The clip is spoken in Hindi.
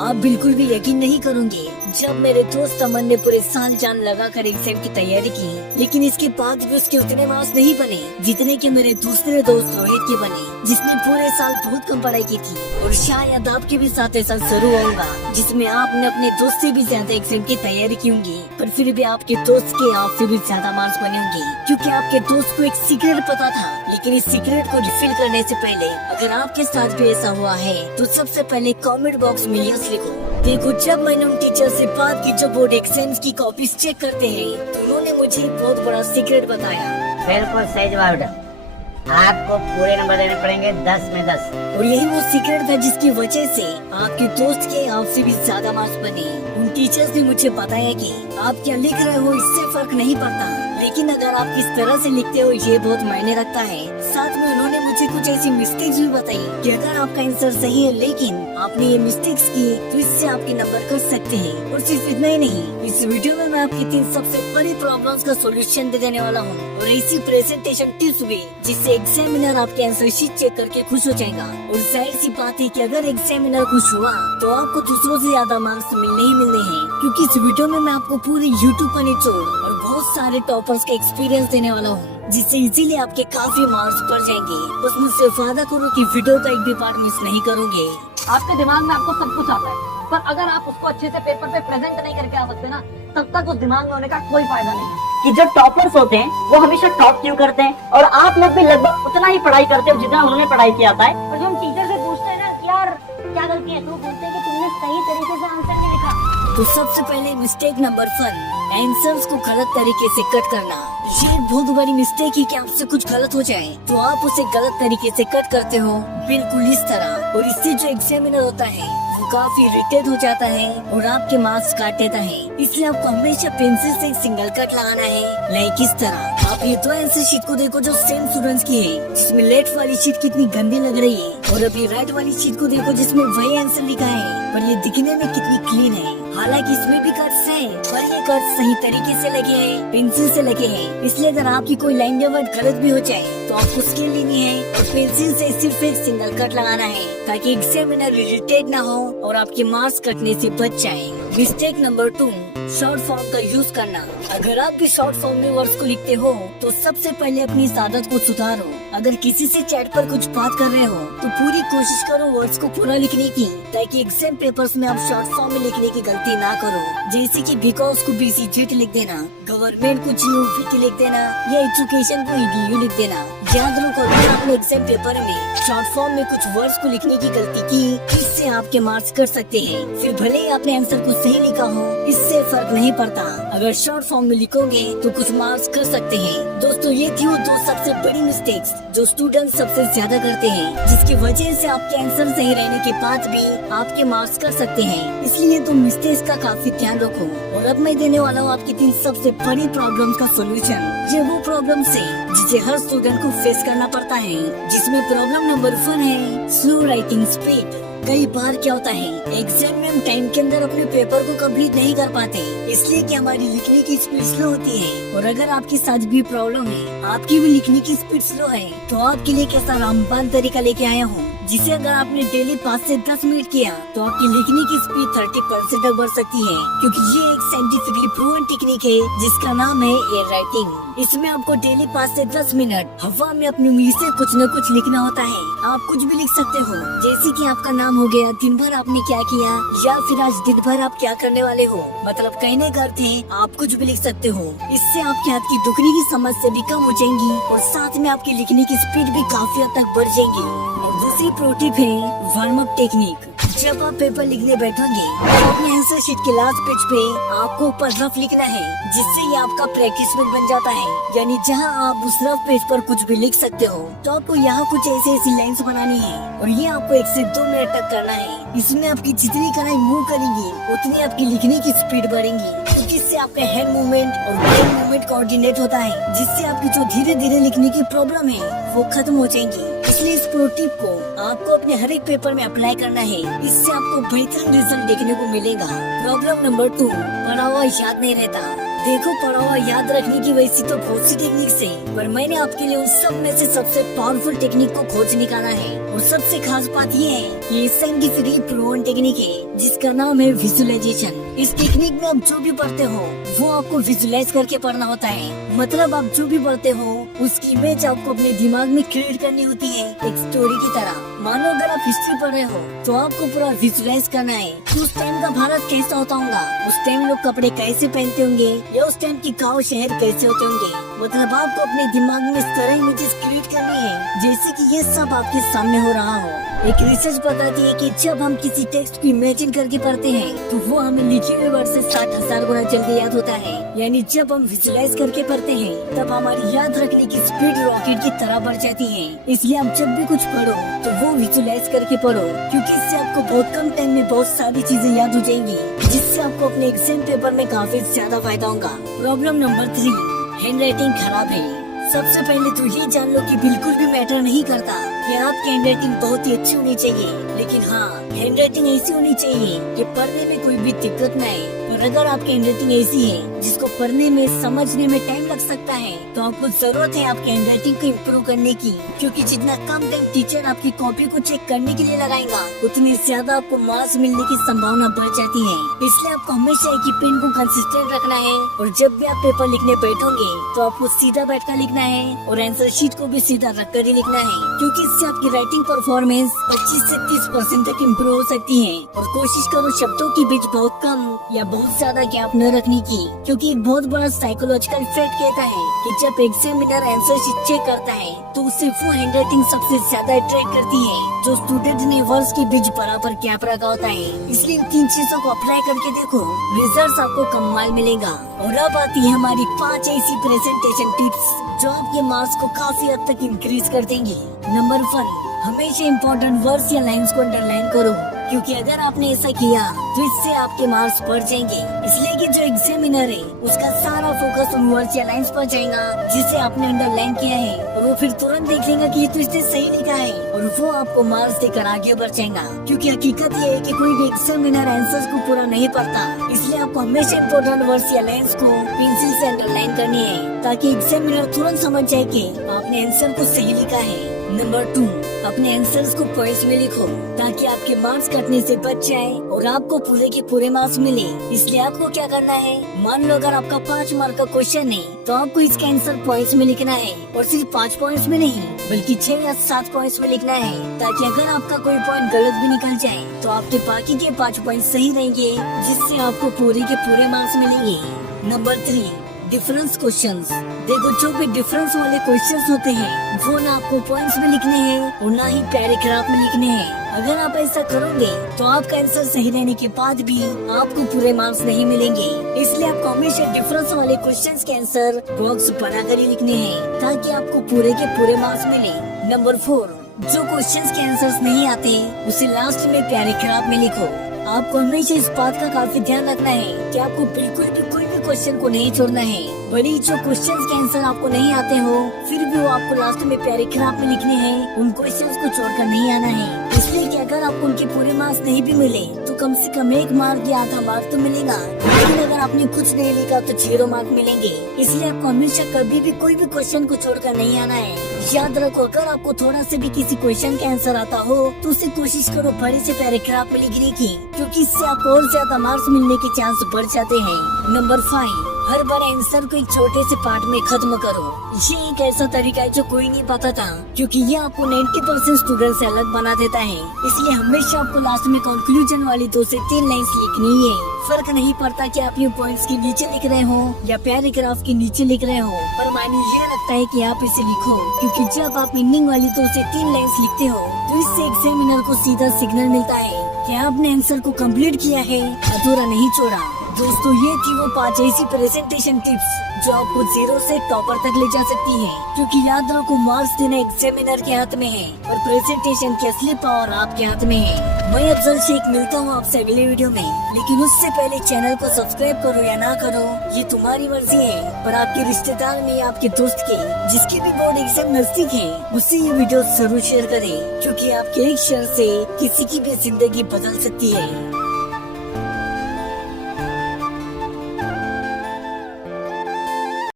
आप बिल्कुल भी यकीन नहीं करोगे, जब मेरे दोस्त अमन ने पूरे साल जान लगा कर एग्जाम की तैयारी की, लेकिन इसके बाद भी उसके उतने मार्क्स नहीं बने जितने के मेरे दूसरे दोस्त रोहित के बने, जिसने पूरे साल बहुत कम पढ़ाई की थी। और शायद आपके भी साथ ऐसा जरूर होगा, जिसमें आपने अपने दोस्त से भी ज्यादा एग्जाम की तैयारी की होंगी, पर फिर भी आपके दोस्त के आपसे भी ज्यादा मार्क्स बने होंगे, क्योंकि आपके दोस्त को एक सीक्रेट पता था। लेकिन इस सीक्रेट को रिफिल करने से पहले अगर आपके साथ भी ऐसा हुआ है तो सबसे पहले कमेंट बॉक्स में यस लिखो। देखो, जब मैंने उन टीचर से बात की जो बोर्ड एग्जाम्स की कॉपीज चेक करते हैं, तो उन्होंने मुझे एक बहुत बड़ा सीक्रेट बताया। बिल्कुल सही जवाब बेटा, आपको पूरे नंबर देने पड़ेंगे 10 में 10। और यही वो सीक्रेट था जिसकी वजह से आपके दोस्त के आपसे भी ज्यादा मार्क्स बने। उन टीचर्स ने मुझे बताया कि आप क्या लिख रहे हो इससे फर्क नहीं पड़ता, लेकिन अगर आप किस तरह से लिखते हो ये बहुत मायने रखता है। साथ में उन्होंने मुझे कुछ ऐसी मिस्टेक्स भी बताई कि अगर आपका आंसर सही है लेकिन आपने ये मिस्टेक्स की तो इससे आपके नंबर कट सकते हैं। और सिर्फ इतना ही नहीं, इस वीडियो में मैं आपकी 3 सबसे बड़ी प्रॉब्लम्स का सोल्यूशन दे देने वाला हूँ और ऐसी प्रेजेंटेशन टिप्स भी जिससे एग्जामिनर आपके आंसर शीट चेक करके खुश हो जाएगा। और जाहिर सी बात है कि अगर एग्जामिनर खुश हुआ तो आपको दूसरों से ज्यादा मार्क्स मिलने ही मिलने हैं, क्योंकि इस वीडियो में मैं आपको पूरे यूट्यूब का निचोड़ और बहुत सारे टॉपर्स का एक्सपीरियंस देने वाला हूँ, जिससे इजीली आपके काफी मार्क्स बढ़ जाएंगे। बस मुझसे वादा करो कि वीडियो का एक भी पार्ट मिस नहीं करोगे। आपके दिमाग में आपको सब कुछ आता है, पर अगर आप उसको अच्छे से पेपर पे प्रेजेंट नहीं करके आ सकते ना, तब तक उस दिमाग में होने का कोई फायदा नहीं है। कि जो टॉपर्स होते हैं वो हमेशा टॉप क्यों करते हैं, और आप लोग भी लगभग उतना ही पढ़ाई करते हो जितना उन्होंने पढ़ाई किया था। और जब हम टीचर से पूछते हैं ना कि यार क्या गलती है, तो बोलते हैं कि तुमने सही तरीके से आंसर नहीं लिखा। तो सबसे पहले मिस्टेक नंबर 1, आंसर्स को गलत तरीके से कट करना। ये बहुत बड़ी मिस्टेक है कि आपसे कुछ गलत हो जाए तो आप उसे गलत तरीके से कट करते हो, बिल्कुल इस तरह। और इससे जो एग्जामिनर होता है वो काफी इरिटेट हो जाता है और आपके मार्क्स काट देता है। इसलिए आपको हमेशा पेंसिल से सिंगल कट लगाना है, लाइक इस तरह। आप ये दो आंसर शीट को देखो जो सेम स्टूडेंट्स की है, जिसमें लेफ्ट वाली शीट कितनी गंदी लग रही है, और अभी राइट वाली शीट को देखो जिसमें वही आंसर लिखा है, पर ये दिखने में कितनी क्लीन है। हालांकि इसमें भी कट्स हैं, पर ये कट सही तरीके से लगे हैं, पेंसिल से लगे हैं। इसलिए अगर आपकी कोई लाइन या वर्ड गलत भी हो जाए तो आपको स्केल लेनी है और पेंसिल से सिर्फ एक सिंगल कट लगाना है, ताकि एग्जामिनर इरिटेट ना हो और आपके मार्क्स कटने से बच जाए। मिस्टेक नंबर 2, शॉर्ट फॉर्म का यूज करना। अगर आप भी शॉर्ट फॉर्म में वर्ड्स को लिखते हो तो सबसे पहले अपनी इस आदत को सुधारो। अगर किसी से चैट पर कुछ बात कर रहे हो तो पूरी कोशिश करो वर्ड्स को पूरा लिखने की, ताकि एग्जाम पेपर्स में आप शॉर्ट फॉर्म में लिखने की गलती ना करो। जैसे कि बिकॉज को BCZ लिख देना, गवर्नमेंट को GOVT लिख देना, या एजुकेशन को EDU लिख देना। याद रखो, अगर आपने एग्जाम पेपर में शॉर्ट फॉर्म में कुछ वर्ड्स को लिखने की गलती की, इससे आपके मार्क्स कट सकते हैं। फिर भले ही आपने आंसर को सही लिखा हो, इससे फर्क नहीं पड़ता। अगर शॉर्ट फॉर्म में लिखोगे तो कुछ मार्क्स कर सकते हैं। दोस्तों, ये थी वो 2 सबसे बड़ी मिस्टेक्स जो स्टूडेंट सबसे ज्यादा करते हैं, जिसकी वजह से आपके आंसर सही रहने के बाद भी आपके मार्क्स कर सकते हैं। इसलिए तुम मिस्टेक्स का काफी ध्यान रखो। और अब मैं देने वाला हूँ आपकी 3 सबसे बड़ी प्रॉब्लम्स का सोल्यूशन। ये वो प्रॉब्लम्स है जिसे हर स्टूडेंट को फेस करना पड़ता है, जिसमें प्रॉब्लम नंबर 1 है स्लो राइटिंग स्पीड। कई बार क्या होता है, एग्जाम में हम टाइम के अंदर अपने पेपर को कंप्लीट नहीं कर पाते, इसलिए कि हमारी लिखने की स्पीड स्लो होती है। और अगर आपके साथ भी प्रॉब्लम है, आपकी भी लिखने की स्पीड स्लो है, तो आपके लिए कैसा रामबान तरीका लेके आया हूँ, जिसे अगर आपने डेली 5 से 10 मिनट किया तो आपकी लिखने की स्पीड 30% तक बढ़ सकती है। क्योंकि ये एक साइंटिफिकली प्रूवन टेक्निक है जिसका नाम है एयर राइटिंग। इसमें आपको डेली 5 से 10 मिनट हवा में अपनी उंगली से कुछ न कुछ लिखना होता है। आप कुछ भी लिख सकते हो, जैसे कि आपका नाम हो गया, दिन भर आपने क्या किया, या फिर आज दिन भर आप क्या करने वाले हो। मतलब कहने का अर्थ है आप कुछ भी लिख सकते हो। इससे आपके हाथ की दुखने की समस्या भी कम हो जाएंगी और साथ में आपकी लिखने की स्पीड भी काफी हद तक बढ़ जाएंगी। और दूसरी प्रो टिप है वार्म अप टेक्निक। जब आप पेपर लिखने बैठोगे तो अपने आंसर शीट के लास्ट पेज पे आपको ऊपर रफ लिखना है, जिससे ये आपका प्रैक्टिस में बन जाता है। यानी जहां आप उस रफ पेज पर कुछ भी लिख सकते हो, तो आपको यहाँ कुछ ऐसी लाइंस बनानी है और ये आपको 1 से 2 मिनट तक करना है। इसमें आपकी जितनी कलाई मूव करेंगी उतनी आपकी लिखने की स्पीड बढ़ेंगी, क्योंकि इससे आपका हैंड मूवमेंट और ब्रेन मूवमेंट कोऑर्डिनेट होता है, जिससे आपकी जो धीरे धीरे लिखने की प्रॉब्लम है वो खत्म हो जाएंगी। इसलिए इस प्रो टिप को आपको अपने हर एक पेपर में अप्लाई करना है, इससे आपको बेहतरीन रिजल्ट देखने को मिलेगा। प्रॉब्लम नंबर 2, पढ़ा हुआ याद नहीं रहता। देखो, पढ़ा हुआ याद रखने की वैसी तो बहुत सी टेक्निक्स है, पर मैंने आपके लिए उन सब में से सबसे पावरफुल टेक्निक को खोज निकाला है। और सबसे खास बात ये है कि ये साइंटिफिकली प्रूवन टेक्निक है जिसका नाम है विजुअलाइजेशन। इस टेक्निक में आप जो भी पढ़ते हो वो आपको विजुअलाइज करके पढ़ना होता है। मतलब आप जो भी पढ़ते हो उसकी इमेज आपको अपने दिमाग में क्रिएट करनी होती है, एक स्टोरी की तरह। मानो अगर आप हिस्ट्री पढ़ रहे हो तो आपको पूरा विजुअलाइज करना है कि उस टाइम का भारत कैसा होता होगा, उस टाइम लोग कपड़े कैसे पहनते होंगे, या उस टाइम की गाँव शहर कैसे होते होंगे। मतलब आपको अपने दिमाग में इस तरह इमेजेस क्रिएट करनी है जैसे कि ये सब आपके सामने हो रहा हो। एक रिसर्च बताती है कि जब हम किसी टेक्स्ट को इमेजिन करके पढ़ते हैं तो वो हमें लिखे हुए वर्ड से 60,000 गुना जल्दी याद होता है। यानी जब हम विजुअलाइज करके पढ़ते हैं तब हमारी याद रखने की स्पीड रॉकेट की तरह बढ़ जाती है। इसलिए आप जब भी कुछ पढ़ो तो वो विजुअलाइज करके पढ़ो, क्योंकि इससे आपको बहुत कम टाइम में बहुत सारी चीजें याद हो जाएंगी, जिससे आपको अपने एग्जाम पेपर में काफी ज्यादा फायदा होगा। प्रॉब्लम नंबर 3, हैंड राइटिंग खराब है। सबसे पहले तो ये जान लो कि बिल्कुल भी मैटर नहीं करता कि आपकी हैंड राइटिंग बहुत ही अच्छी होनी चाहिए, लेकिन हाँ, हैंड राइटिंग ऐसी होनी चाहिए कि पढ़ने में कोई भी दिक्कत न आए। और अगर आपकी हैंड राइटिंग ऐसी है जिसको पढ़ने में समझने में टाइम लग सकता है तो आपको जरूरत है आपकी हैंड राइटिंग को इम्प्रूव करने की, क्योंकि जितना कम टाइम टीचर आपकी कॉपी को चेक करने के लिए लगाएगा उतनी ज्यादा आपको मार्क्स मिलने की संभावना बढ़ जाती है। इसलिए आपको हमेशा एक ही पेन को कंसिस्टेंट रखना है और जब भी आप पेपर लिखने बैठोगे तो आपको सीधा बैठकर लिखना है और आंसर शीट को भी सीधा रखकर ही लिखना है, क्योंकि इससे आपकी राइटिंग परफॉर्मेंस 25 से 30% तक इम्प्रूव हो सकती है। और कोशिश करो शब्दों के बीच बहुत कम या बहुत ज्यादा गैप न रखने की, क्योंकि एक बहुत बड़ा साइकोलॉजिकल फैक्ट कहता है कि जब एग्जामिनर आंसर शीट चेक करता है तो उससे वो हैंड राइटिंग सबसे ज्यादा अट्रैक्ट करती है जो स्टूडेंट ने वर्ड्स के बीच बराबर गैप रखा होता है। इसलिए इन 3 चीजों को अप्लाई करके देखो, रिजल्ट आपको कमाल मिलेगा। और अब आती है हमारी 5 ऐसी प्रेजेंटेशन टिप्स जो आपके मार्क्स को काफी हद तक इंक्रीज कर देंगी। नंबर 1, हमेशा इम्पोर्टेंट वर्ड्स या लाइंस को अंडरलाइन करो, क्योंकि अगर आपने ऐसा किया तो इससे आपके मार्क्स बढ़ जाएंगे। इसलिए कि जो एग्जामिनर है उसका सारा फोकस उन वर्ड्स या लाइंस पर जाएगा जिसे आपने अंडरलाइन किया है, और वो फिर तुरंत देख लेगा कि ये तो इसने सही लिखा है और वो आपको मार्क्स देकर आगे बढ़ जाएगा। क्योंकि हकीकत ये है कि कोई भी एग्जामिनर आंसर्स को पूरा नहीं पढ़ता, इसलिए आपको हमेशा इम्पोर्टेंट वर्ड्स या लाइंस को पेंसिल से अंडरलाइन करनी है ताकि एग्जामिनर तुरंत समझ जाए कि आपने आंसर को सही लिखा है। नंबर 2, अपने आंसर्स को पॉइंट्स में लिखो ताकि आपके मार्क्स कटने से बच जाए और आपको पूरे के पूरे मार्क्स मिले। इसलिए आपको क्या करना है, मान लो अगर आपका 5 मार्क का क्वेश्चन है तो आपको इसका आंसर पॉइंट्स में लिखना है, और सिर्फ 5 पॉइंट्स में नहीं बल्कि 6 या 7 पॉइंट्स में लिखना है, ताकि अगर आपका कोई पॉइंट गलत भी निकल जाए तो आपके बाकी के 5 पॉइंट सही रहेंगे, जिससे आपको पूरे के पूरे मार्क्स मिलेंगे। Number 3, difference questions. देखो, जो भी डिफरेंस वाले क्वेश्चंस होते हैं वो ना आपको पॉइंट्स में लिखने हैं और ना ही पैराग्राफ में लिखने हैं। अगर आप ऐसा करोगे तो आपका आंसर सही रहने के बाद भी आपको पूरे मार्क्स नहीं मिलेंगे। इसलिए आपको हमेशा डिफरेंस वाले क्वेश्चंस के आंसर बॉक्स बनाकर ही लिखने हैं ताकि आपको पूरे के पूरे मार्क्स मिले। नंबर 4, जो क्वेश्चंस के आंसर्स नहीं आते उसे लास्ट में पैराग्राफ में लिखो। आपको हमेशा इस बात का काफी ध्यान रखना है कि आपको बिल्कुल भी कोई भी क्वेश्चन को नहीं छोड़ना है। बड़ी जो क्वेश्चंस के आंसर आपको नहीं आते हो फिर भी वो आपको लास्ट में पैराग्राफ में लिखने हैं, उन क्वेश्चंस को छोड़कर नहीं आना है। इसलिए कि अगर आपको उनके पूरे मार्क्स नहीं भी मिले तो कम से कम 1 मार्क या आधा मार्क तो मिलेगा, लेकिन अगर आपने कुछ नहीं लिखा तो 0 मार्क मिलेंगे। इसलिए आपको हमेशा कभी भी कोई भी क्वेश्चन को छोड़कर नहीं आना है। याद रखो, अगर आपको थोड़ा से भी किसी क्वेश्चन का आंसर आता हो तो उसे कोशिश करो बड़े से पैराग्राफ में लिखने की, क्योंकि इससे आपको और ज्यादा मार्क्स मिलने के चांस बढ़ जाते हैं। नंबर 5, हर बार आंसर को एक छोटे से पार्ट में खत्म करो। ये एक ऐसा तरीका है जो कोई नहीं पता था, क्योंकि ये आपको 90% स्टूडेंट से अलग बना देता है। इसलिए हमेशा आपको लास्ट में कंक्लूजन वाली 2 से 3 लाइंस लिखनी है। फर्क नहीं पड़ता कि आप ये पॉइंट्स के नीचे लिख रहे हो या पैराग्राफ के नीचे लिख रहे हो, पर मायने ये रखता है कि आप इसे लिखो, क्योंकि जब आप एंडिंग वाली 2 से 3 लाइंस लिखते हो तो इससे एग्जामिनर को सीधा सिग्नल मिलता है कि आपने आंसर को कंप्लीट किया है, अधूरा नहीं छोड़ा। दोस्तों, ये थी वो 5 ऐसी प्रेजेंटेशन टिप्स जो आपको 0 से टॉपर तक ले जा सकती है, क्योंकि याद रखो मार्क्स देना एग्जामिनर के हाथ में है और प्रेजेंटेशन की असली पावर आपके हाथ में है। मैं अफजल शेख मिलता हूँ आपसे अगले वीडियो में, लेकिन उससे पहले चैनल को सब्सक्राइब करो या ना करो ये तुम्हारी मर्जी है, पर आपके रिश्तेदार में या आपके दोस्त के जिसकी भी बोर्ड एग्जाम नजदीक है उससे ये वीडियो जरूर शेयर करें, क्योंकि आपके एक शेयर से किसी की भी जिंदगी बदल सकती है।